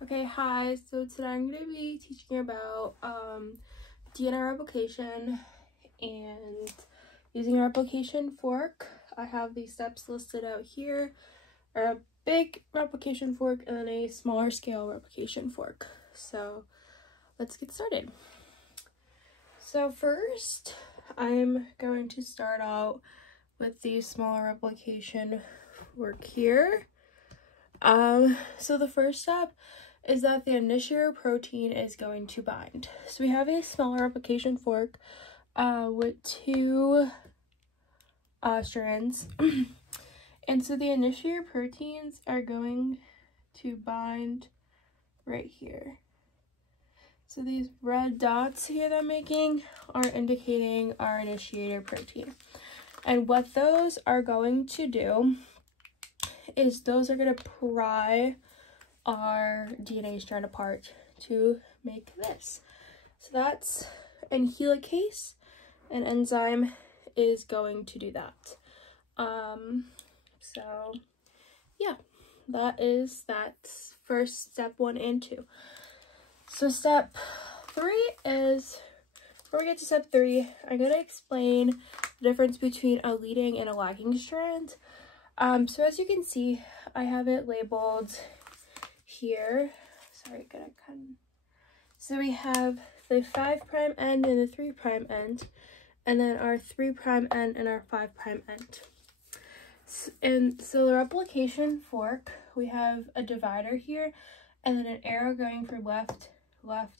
Okay, hi. So today I'm going to be teaching about DNA replication and using a replication fork. I have these steps listed out here. A big replication fork and then a smaller scale replication fork. So let's get started. So first, I'm going to start out with the smaller replication fork here. So the first step is that the initiator protein is going to bind. So we have a smaller replication fork with two strands. And so the initiator proteins are going to bind right here. So these red dots here that I'm making are indicating our initiator protein. And what those are going to do is those are going to pry our DNA strand apart to make this. So that's an helicase. An enzyme is going to do that. So yeah, that is first step 1 and 2. So step 3 is, before we get to step 3, I'm going to explain the difference between a leading and a lagging strand. So as you can see, I have it labeled here. Sorry, gonna cut. So we have the 5' end and the 3' end, and then our 3' end and our 5' end. And so the replication fork, we have a divider here, and then an arrow going from left,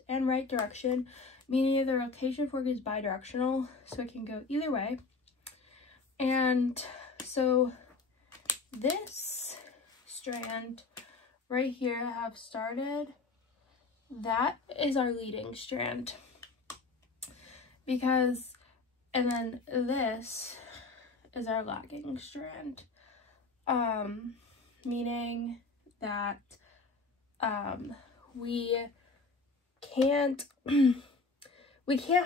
and right direction, meaning the replication fork is bidirectional, so it can go either way. And so this strand right here I have started, that is our leading strand, because, and then this is our lagging strand, meaning that we can't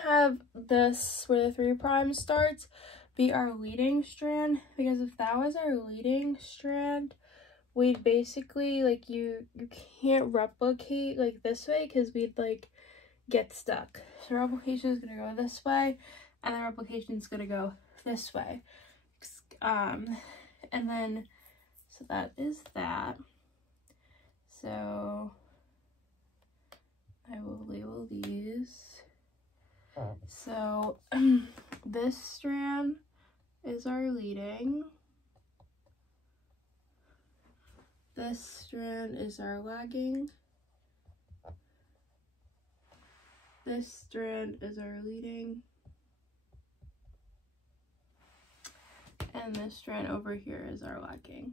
have this where the 3' starts be our leading strand, because if that was our leading strand, we'd basically, like, you can't replicate like this way, because we'd like get stuck. So replication is going to go this way, and then replication is going to go this way. And then, so that is that. So I will label these. So this strand is our leading. This strand is our lagging. This strand is our leading. And this strand over here is our lagging.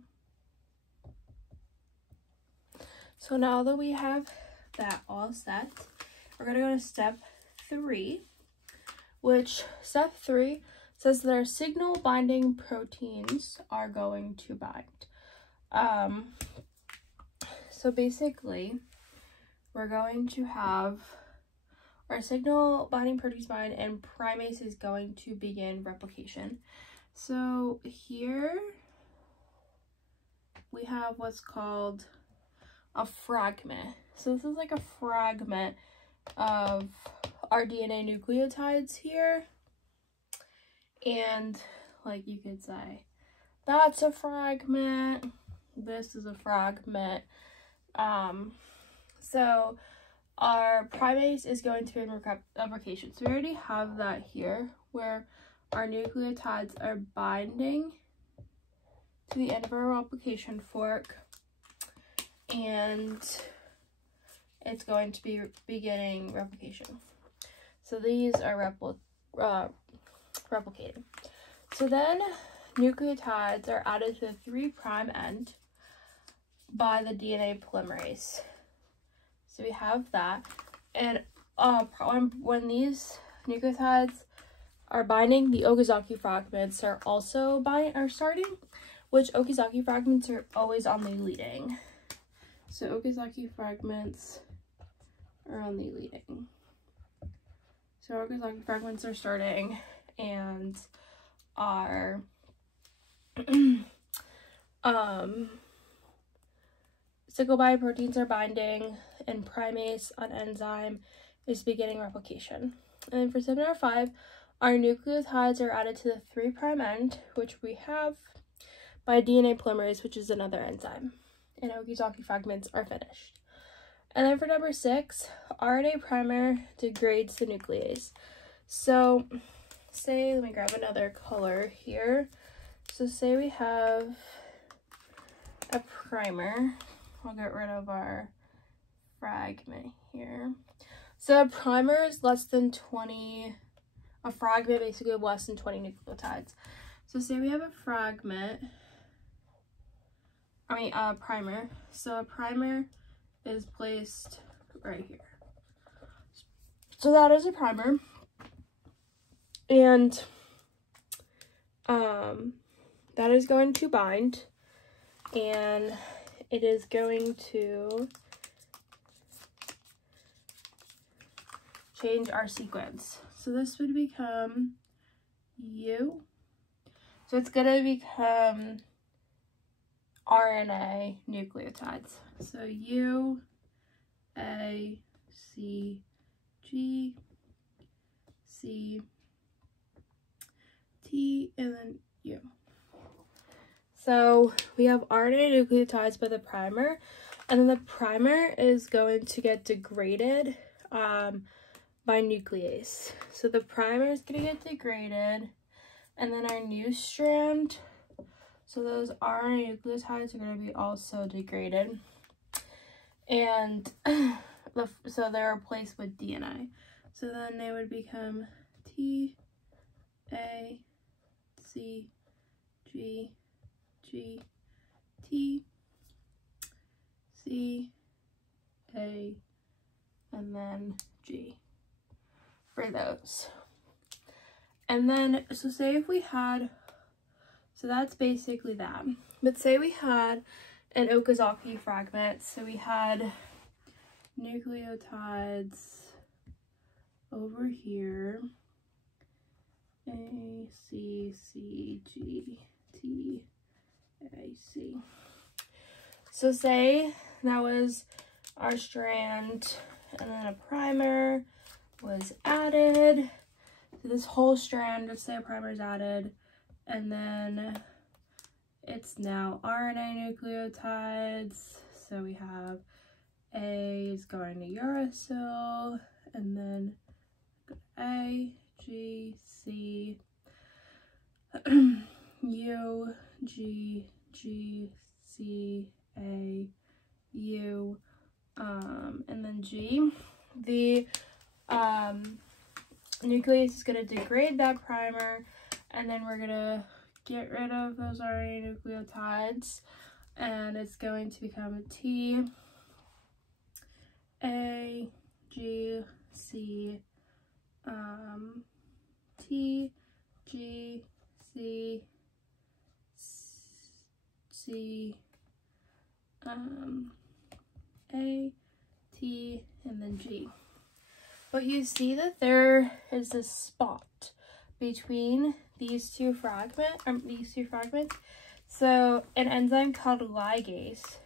So now that we have that all set, we're going to go to step 3, which step 3 says that our signal binding proteins are going to bind. So basically, we're going to have our signal binding proteins bind, and primase is going to begin replication. So here we have what's called a fragment. So this is like a fragment of our DNA nucleotides here. And like you could say, that's a fragment. This is a fragment. So our primase is going to be in replication. So we already have that here, where our nucleotides are binding to the end of our replication fork, and it's going to be beginning replication. So these are replicating. So then nucleotides are added to the 3' end by the DNA polymerase. So we have that, and when these nucleotides are binding, the Okazaki fragments are also starting, which Okazaki fragments are always on the leading. So Okazaki fragments are on the leading. So Okazaki fragments are starting, and our sickle binding proteins are binding. and primase on enzyme is beginning replication. And then for step number 5, our nucleotides are added to the 3' end, which we have by DNA polymerase, which is another enzyme. And Okazaki fragments are finished. And then for number 6, RNA primer degrades the nuclease. So say, let me grab another color here. So say we have a primer. I'll get rid of our fragment here. So a primer is less than 20, a fragment basically of less than 20 nucleotides. So say we have a fragment, a primer. So a primer is placed right here. So that is a primer. And that is going to bind, and it is going to change our sequence. So this would become U. So it's going to become RNA nucleotides. So U, A, C, G, C, T, and then U. So we have RNA nucleotides by the primer, and then the primer is going to get degraded by nuclease. So the primer is going to get degraded, and then our new strand, so those RNA nucleotides are going to be also degraded, and so they're replaced with DNA. So then they would become T, A, C, G, G, T, C, A, and then G for those. And then, so say if we had, so that's basically that. But say we had an Okazaki fragment, so we had nucleotides over here, A, C, C, G, T, A, C. So say that was our strand, and then a primer was added. So this whole strand, let's say a primer is added, and then it's now RNA nucleotides. So we have A is going to uracil, and then A, G, C, U, G, G, C, A, U, and then G. The nuclease is going to degrade that primer, and then we're going to get rid of those RNA nucleotides, and it's going to become a T, A, G, C, T, G, C, C, A, T, and then G. But you see that there is a spot between these two fragments. So an enzyme called ligase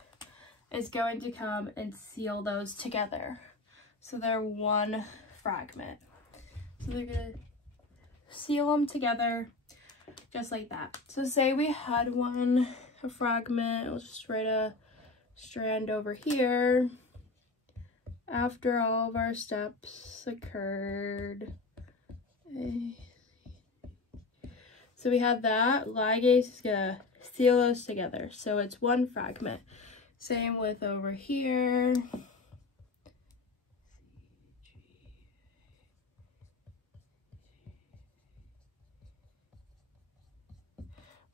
is going to come and seal those together. So they're one fragment. So they're gonna seal them together just like that. So say we had a fragment, we'll just write a strand over here. After all of our steps occurred. So we have that. Ligase is gonna seal those together. So it's one fragment. Same with over here.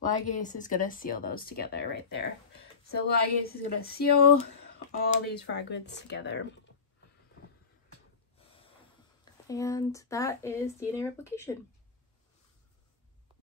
Ligase is gonna seal those together right there. So ligase is gonna seal all these fragments together. And that is DNA replication.